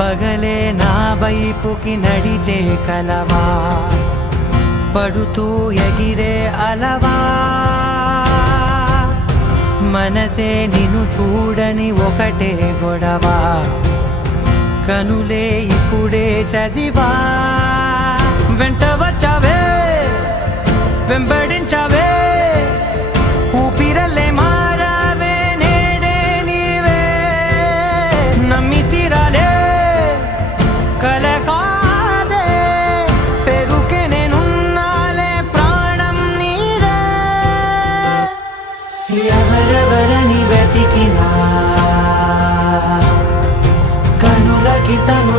పగలే నా వైపుకి నడిచే కలవా, పడుతూ ఎగిరే అలవా, మనసే నిన్ను చూడని ఒకటే గొడవ, కనులే ఇప్పుడే చదివా. వెంట వచ్చావే వెంబడించావే, ఊపిరల్లే మారావే నేడే నీవే, నమ్మి తీరాలే కల కాదే, పెరుకే నేనున్నాలే ప్రాణం నీదే. ఎవరెవరని వెతికినా కనులకి తను